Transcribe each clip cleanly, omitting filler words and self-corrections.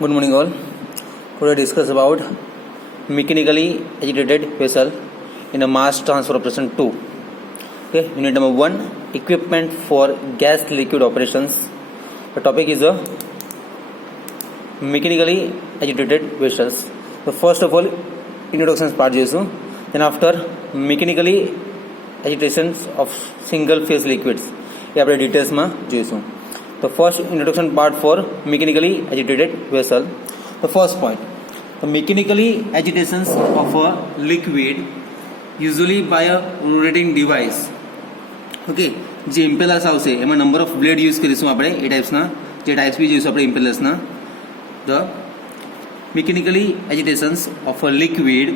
Good morning all. Today discuss about mechanically agitated vessel in a mass transfer operation 2. Okay, unit number 1, equipment for gas liquid operations. The topic is mechanically agitated vessels. So first of all introduction part chesu, then after mechanically agitations of single phase liquids ये આપણે ડિટેલ્સમાં જોઈશું. The first introduction part for mechanically agitated vessel. The first point, the mechanically agitations of a liquid usually by a rotating device. Okay, જે impellers આવશે એમાં number of blade use કરીશું આપણે એ ટાઈપ્સના, જે types બી જોઈશું આપણે ઇમ્પેલર્સના. The mechanically agitations of a liquid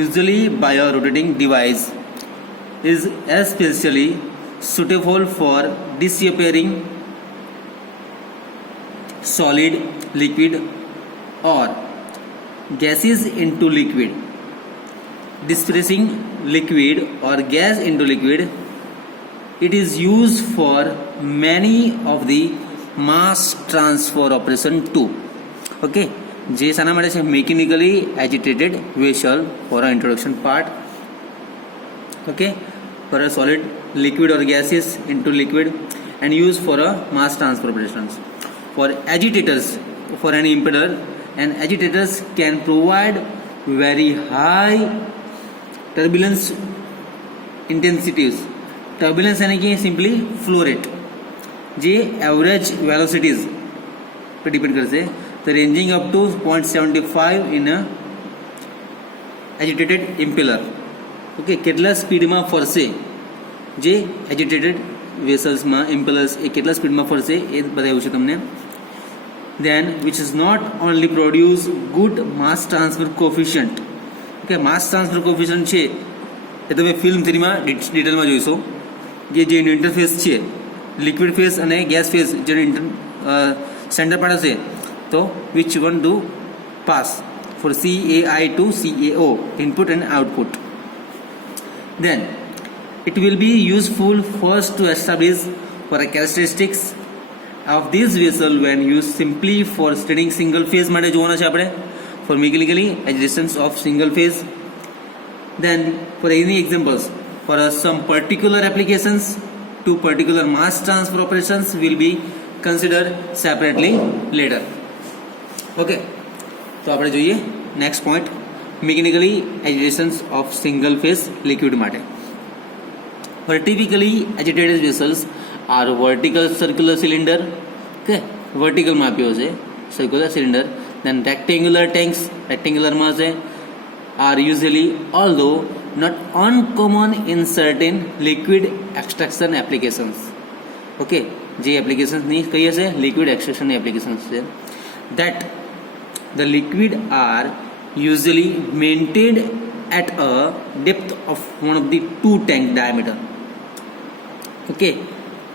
usually by a rotating device is especially suitable for disappearing solid, liquid or gases into liquid, dispersing liquid or gas into liquid. It is used for many of the mass transfer operation too. Okay, જે શાના માટે છે? mechanically agitated vessel for an introduction part. Okay, for a solid, liquid or gases into liquid and used for a mass transfer operations. For agitators, for an impeller, and agitators can provide very high turbulence intensities. Turbulence यानी कि simply flow rate, जे average velocities पे depend करते हैं. तो ranging up to 0.75 in a agitated impeller. Okay, કેટલા સ્પીડમાં ફરશે જે એજિટેટેડ વેસલ્સમાં ઇમ્પેલર્સ એ કેટલા સ્પીડમાં ફરશે એ બતાવ્યું છે તમને. then which is not only produce good mass transfer coefficient. Okay, mass transfer coefficient છે એ તમે ફિલ્મ થિયરીમાં ડિટેલમાં જોઈશો. જે ઇન્ટરફેસ છે લિક્વિડ ફેઝ અને ગેસ ફેઝ જે સ્ટેન્ડર્ડ પાર્ટ હશે તો which one do pass for CAI to CAO, input and output. Then it will be useful first to establish for a characteristics of this vessel when used simply for studying single phase માટે જોવાના છે આપણે, for mechanically agitations of single phase. Then for any examples for some particular applications to particular mass transfer operations will be considered separately later. Okay, તો આપણે જોઈએ next point, mechanically agitations of single phase liquid માટે. For typically agitated vessels are vertical circular cylinder. Okay, vertical માં આપ્યો છે circular cylinder. Then rectangular tanks, rectangular માં છે, are usually, although not uncommon in certain liquid extraction applications. Okay, જે applications ની કઈ હશે? liquid extraction ની applications છે. That the liquid are usually maintained at a depth of one of the two tank diameter. Okay,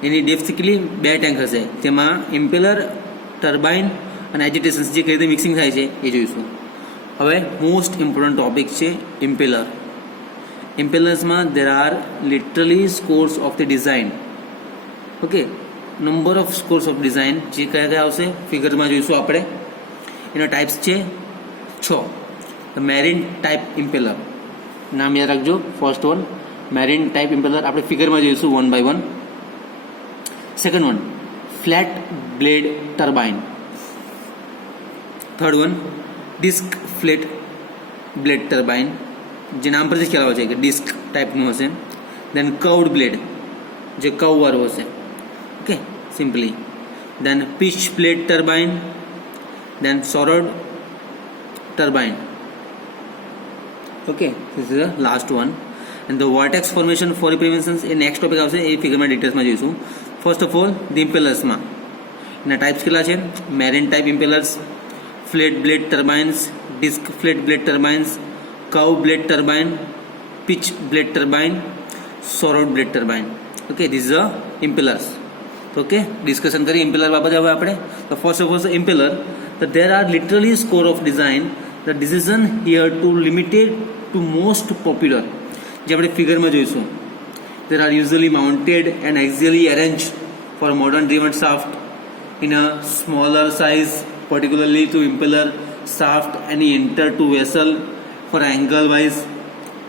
એની ડેપ્થલી બે tank હશે, તેમાં ઇમ્પેલર, ટર્બાઇન અને એજિટેશન્સ જે કઈ રીતે મિક્સિંગ થાય છે એ જોઈશું. હવે મોસ્ટ ઇમ્પોર્ટન્ટ ટોપિક છે ઇમ્પેલર. ઇમ્પેલર્સમાં there are literally scores of the design. Okay, number of scores of design જે કયા કયા આવશે ફિગરમાં જોઈશું આપણે. એના ટાઈપ્સ છે 6. મેરીન ટાઈપ ઇમ્પેલર, નામ યાદ રાખજો. First one marine type impeller આપણે ફિગરમાં જોઈશું 1 by 1. Second one flat blade turbine. Third one disc flat blade turbine, જે નામ પરથી ખ્યાલ આવે છે કે ડિસ્ક ટાઈપનું હશે. દેન કર્વડ બ્લેડ, જે કર્વવાળું હશે. Okay, simply. Then pitch blade turbine. Then shrouded turbine. Okay, this is the last one. And the vortex formation for prevention એ નેક્સ્ટ ટોપિક આવશે, એ ફિગરમાં ડિટેલ્સમાં જોઈશું. ફર્સ્ટ ઓફ ઓલ ધ ઇમ્પેલર્સમાં એના ટાઈપ્સ કેટલા છે? Marine type impellers, flat blade turbines, disc flat blade turbines, curve blade turbine, pitch blade turbine, shrouded blade turbine. Okay, this is the impellers. Okay, discussion કરીએ impeller બાબતે હવે આપણે. તો first of all impeller, તો there are literally score of design. The decision here to limited to most popular, જે આપણે ફિગરમાં જોઈશું. There are usually mounted and axially arranged for modern driven shaft in a smaller size, particularly to impeller shaft and enter to vessel for angle wise.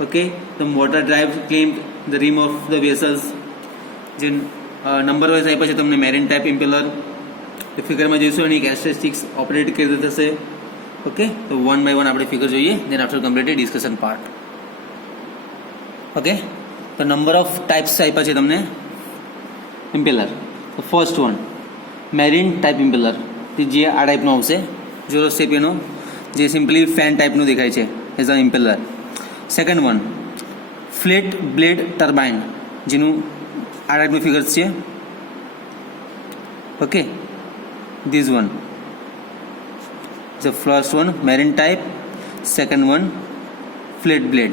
Okay, the motor drive claimed the rim of the vessels. જે number wise આપ્યા છે તમને marine type impeller. તો ફિગરમાં જોઈશું એની characteristics operate કેવી રીતે થશે. Okay, તો વન બાય વન આપણે ફિગર જોઈએ, then after completed discussion part. Okay, તો નંબર ઓફ ટાઈપ્સ આપ્યા છે તમને ઇમ્પેલર. તો first one marine type impeller, જે આ ટાઈપનો આવશે, જોરોસ્ટેપિયનો, જે સિમ્પલી ફેન ટાઈપનું દેખાય છે as a impeller. Second one flat blade turbine, જેનું આ ટાઈપનું ફિગર્સ છે. Okay, this one the first one marine type, second one flat blade,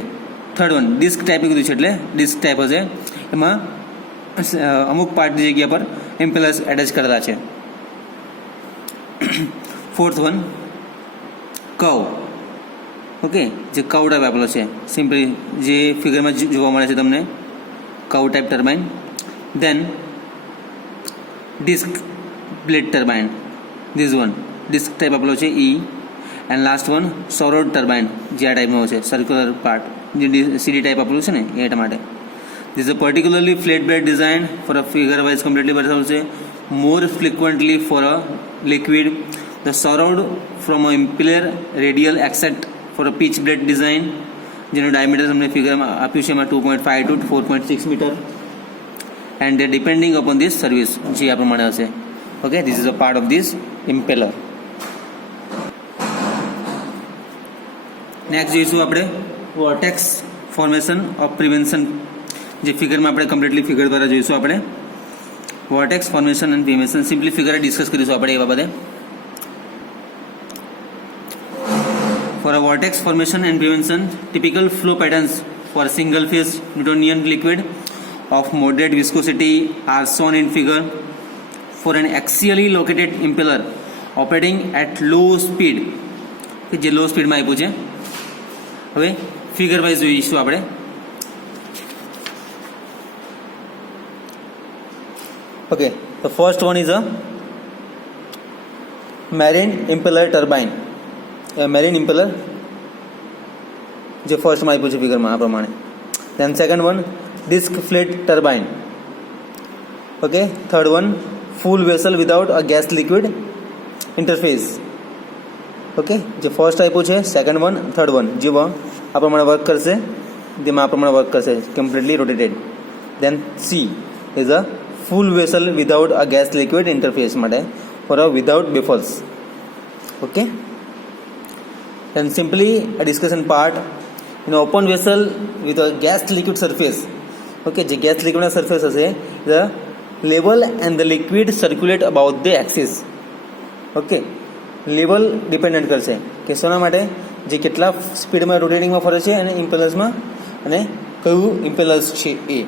third one disc ટાઈપનું કીધું છે એટલે ડિસ્ક ટાઈપ હશે. એમાં અમુક પાર્ટની જગ્યા પર ઇમ્પેલર્સ એટેચ કરેલા છે. Fourth one curve. ઓકે, જે કર્વ ટાઈપ આપેલો છે, સિમ્પલી જે ફિગરમાં જોવા મળે છે તમને curve type turbine. Then disc blade turbine, this one disc type આપેલો છે ઈ. And last one shrouded turbine, જે આ ટાઈપનો છે સર્ક્યુલર પાર્ટ, જે સીડી ટાઈપ આપેલું છે ને એ માટે. This is a particularly flat blade design for a figure wise completely versatility, more frequently for a liquid. The surround from a impeller radial except for a pitch blade design, જેનું diameter તમને ફિગરમાં આપ્યું છે એમાં 2.5 to 4.6 metre. And depending upon this service, જે આ પ્રમાણે હશે. Okay, this is a part of this impeller. Next જોઈશું આપણે વોર્ટેક્સ ફોર્મેશન ઓફ પ્રિવેન્શન, જે ફિગરમાં આપણે કમ્પ્લીટલી ફિગર દ્વારા જોઈશું. આપણે vortex formation and prevention simply figure discuss કરીશું આપણે એ બાબતે. For a vortex formation and prevention, typical flow patterns for single phase Newtonian liquid of moderate viscosity are shown in figure. For an axially located impeller operating at low speed, જે લો સ્પીડમાં આપ્યું છે. હવે figure wise જોઈશું આપણે. Okay, the first one is a marine impeller turbine. Marine impeller, જે ફર્સ્ટમાં આપ્યું છે ફિગરમાં આ પ્રમાણે. Then second one disc flat turbine. Okay, third one full vessel without a gas liquid interface. Okay, જે ફર્સ્ટ આપ્યું છે, સેકન્ડ વન, થર્ડ વન, જે આ પ્રમાણે વર્ક કરશે, તેમાં આ પ્રમાણે વર્ક કરશે, completely rotated. Then C is a full vessel without a gas liquid interface માટે, for a without baffles. Okay, then simply a discussion part in open vessel with a gas liquid surface. Okay, જે gas લિક્વિડના surface હશે, the level and the liquid circulate about the axis. Okay, level dependent કરશે કે શેના માટે, જે કેટલા સ્પીડમાં રોટેટિંગમાં ફરે છે અને ઇમ્પેલર્સમાં, અને કયું ઇમ્પેલર્સ છે એ.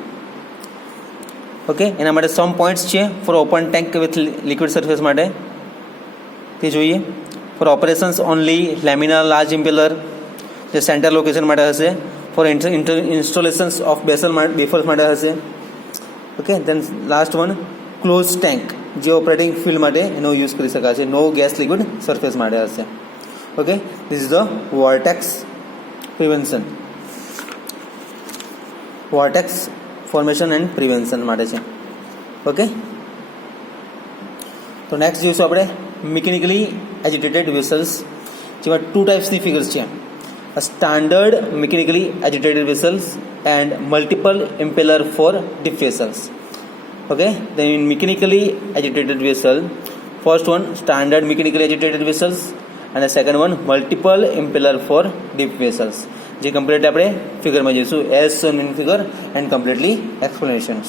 ઓકે, એના માટે સમ પોઈન્ટ્સ છે for open tank with liquid surface માટે, તે જોઈએ. For operations only laminar large impeller, જે સેન્ટર લોકેશન માટે હશે. ફોર ઇન્સ્ટોલેશન્સ ઓફ બેફલ્સ માટે હશે. Okay, then last one close tank, જે ઓપરેટિંગ ફિલ્ડ માટે એનો યુઝ કરી શકાશે, નો ગેસ લિક્વિડ સરફેસ માટે હશે. Okay, this is the vortex prevention, vortex formation and prevention માટે છે. ઓકે, તો નેક્સ્ટ જોઈશું આપણે મિકેનિકલી એજિટેટેડ વેસલ્સ, જેમાં ટુ ટાઈપ્સની ફિગર્સ છે. A standard mechanically agitated vessels and multiple impeller for deep vessels. Okay, then in mechanically agitated vessel, first one standard mechanically agitated vessels and the second one multiple impeller for deep vessels. જે complete આપણે ફિગરમાં જોઈશું as shown in figure and completely explanations.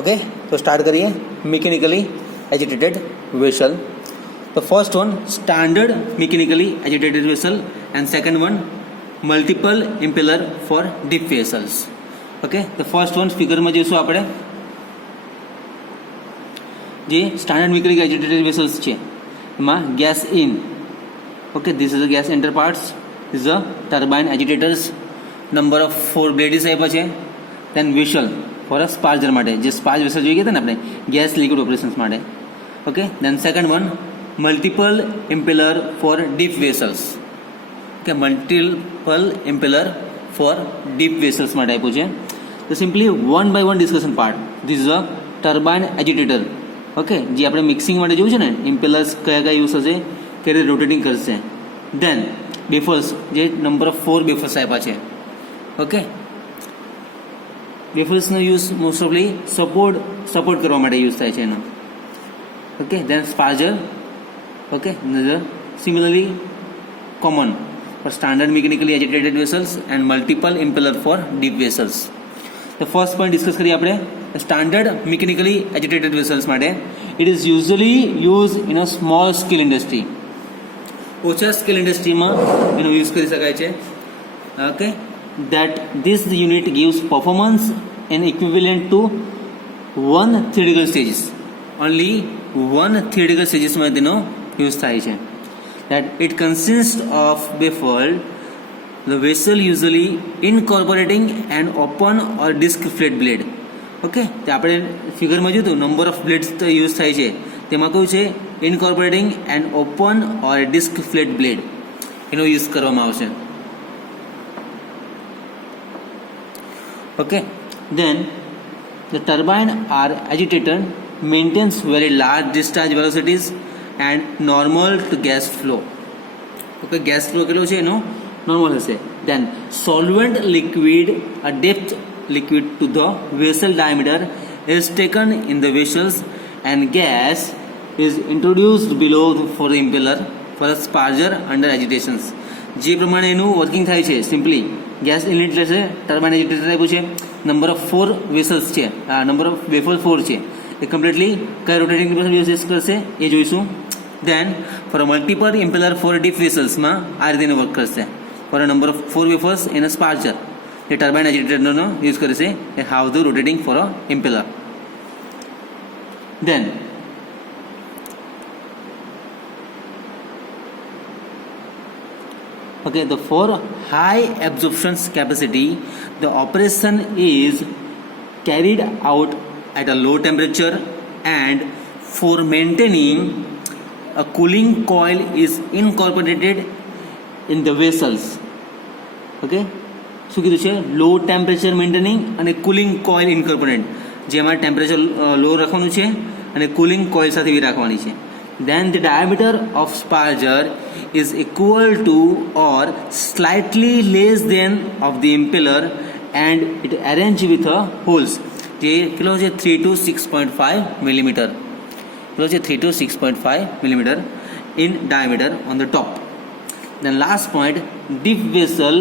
Okay, તો start કરીએ mechanically agitated vessel. The first one standard mechanically agitated vessel and second one multiple impeller for deep vessels. Okay, the first one figure માં જોઈશું આપણે, જે standard mechanically agitated vessels છે એમાં gas in. Okay, this is the gas enter parts, this is the turbine agitators, number of 4 blades આપ્યા છે. then vessel for a sparger માટે, જે સ્પાર્જ વેસલ જોઈએ હતા ને આપણે ગેસ લિક્વિડ ઓપરેશન્સ માટે, okay then second one multiple impeller for deep vessels. Okay multiple impeller for deep vessels માટે આપ્યું છે. તો simply one by one discussion part. This is a turbine agitator. Okay જે આપણે મિક્સિંગ માટે જોયું છે ને ઇમ્પેલર્સ કયા કયા યુઝ થશે, કઈ રીતે રોટેટિંગ કરશે. દેન બેફર્સ, જે નંબર ઓફ 4 બેફર્સ આપ્યા છે. ઓકે બેફર્સનો યુઝ મોસ્ટ ઓફલી સપોર્ટ કરવા માટે યુઝ થાય છે એનો. Okay then sparger. Okay similarly common for standard mechanically agitated vessels and multiple impeller for deep vessels. તો ફર્સ્ટ પોઈન્ટ ડિસ્કસ કરીએ આપણે સ્ટાન્ડર્ડ મિકેનિકલી એજિટેટેડ વેસલ્સ માટે. It is usually use in a small scale industry. ઓછા scale ઇન્ડસ્ટ્રીમાં એનો use કરી શકાય છે. Okay that this unit gives performance and equivalent to one theoretical stages. Only one theoretical stages માં તેનો use થાય છે. That it consists of baffle, the vessel usually incorporating an open or disc flat blade. Okay તે આપણે ફિગરમાં જોયું number of બ્લેડ્સ use થાય છે, તેમાં કયું છે incorporating and open or disc flat blade એનો યુઝ કરવામાં આવશે. Okay, then the turbine or agitator maintains very large discharge velocities and normal to gas flow. Okay, gas flow કેટલો છે એનો normal હશે. Then solvent liquid, a depth liquid to the vessel diameter is taken in the vessels and gas is introduced below for the impeller for a sparger under agitations. જે પ્રમાણે એનું working થાય છે simply gas inlet લેશે, turbine agitator આપ્યું છે, number of 4 vessels છે, number of baffle 4 છે, એ કમ્પ્લીટલી કઈ રોટેટિંગ યુઝ કરશે એ જોઈશું. Then for multiple impeller for deep વેસલ્સમાં આ રીતે વર્ક કરશે. For number of 4 baffles and sparger એ ટર્બાઇન એજિટેટરનો યુઝ કરે છે. એ how the rotating for a impeller. Then okay, the for high absorption capacity the operation is carried out at a low temperature and for maintaining a cooling coil is incorporated in the vessels. Okay, શું કીધું છે લો temperature maintaining અને cooling coil incorporate, જેમાં temperature લો રાખવાનું છે અને cooling coil સાથે બી રાખવાની છે. Then the diameter of sparger is equal to or slightly less than of the impeller and it arranged with a holes. જે કેટલો છે 3 to 6.5 millimeter. કેટલો છે 3 to 6.5 millimeter in diameter on the top. Then last point, deep vessel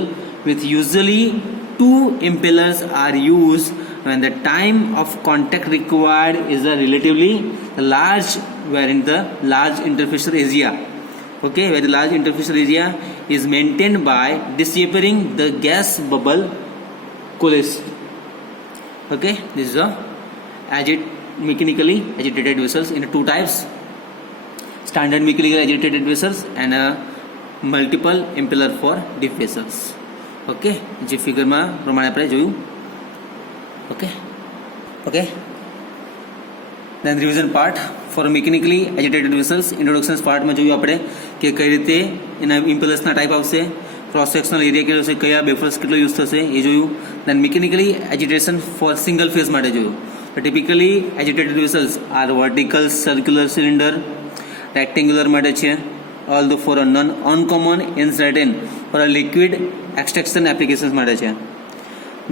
with usually 2 impellers are used when the time of contact required is a relatively large, wherein the large interfacial area, okay, where the large interfacial area is maintained by disappearing the gas bubble coalesce. Okay, this is a mechanically agitated vessels in two types: standard mechanically agitated vessels and a multiple impeller for deep vessels. Okay, જે ફિગરમાં પ્રમાણે આપણે જોયું. Okay, then revision part for mechanically agitated vessels. introduction part માં જોયું આપણે કે કઈ રીતે એના ઇમ્પેલર્સના ટાઈપ આવશે, ક્રોસ સેક્શનલ એરિયા કેટલો છે, કયા બેફર્સ કેટલો યુઝ થશે એ જોયું. then mechanically agitation for single phase માટે જોયું. typically agitated vessels are vertical circular cylinder, rectangular માટે છે, although for a non uncommon uncertain for a liquid extraction applications માટે છે.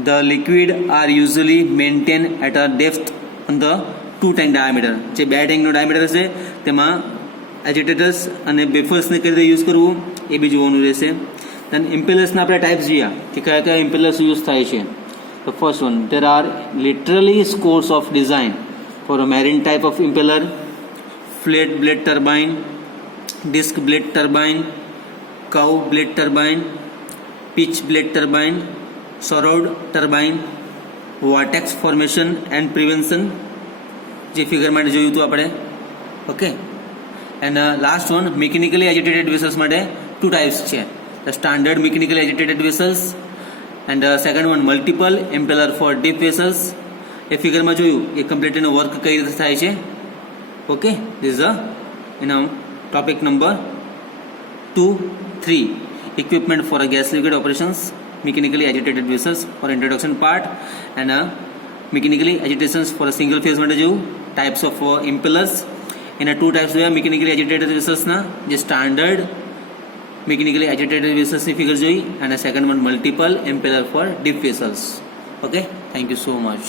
The liquid are usually maintained at a depth on the 2 tank diameter. જે 2 ટેંકનો diameter હશે તેમાં એજિટેટર્સ અને બેફર્સને કઈ રીતે યુઝ કરવું એ બી જોવાનું રહેશે. દેન ઇમ્પેલર્સના આપણે ટાઈપ્સ જોયા કે કયા કયા ઇમ્પેલર્સ યુઝ થાય છે. The first one, there are literally scores of design for a marine type of impeller: flat blade turbine, disc blade turbine, cow blade turbine, pitch blade turbine, Sorod turbine, vortex formation and prevention, જે figure માટે જોયું હતું આપણે. Okay, and last one mechanically agitated vessels માટે 2 types છે: the standard mechanically agitated vessels and second one multiple impeller for deep vessels. એ ફિગરમાં જોયું એ કમ્પ્લીટ એનો વર્ક કઈ રીતે થાય છે. Okay, this is topic number 2, 3, equipment for a gas liquid operations, mechanically agitated vessels for introduction part, and mechanically agitations for a single phase માટે જેવું types of impellers. એના 2 types જોયા mechanically agitated vessels ના, જે standard mechanically agitated vessels ની figure જોઈ, and a second one multiple impeller for deep vessels. Okay, thank you so much.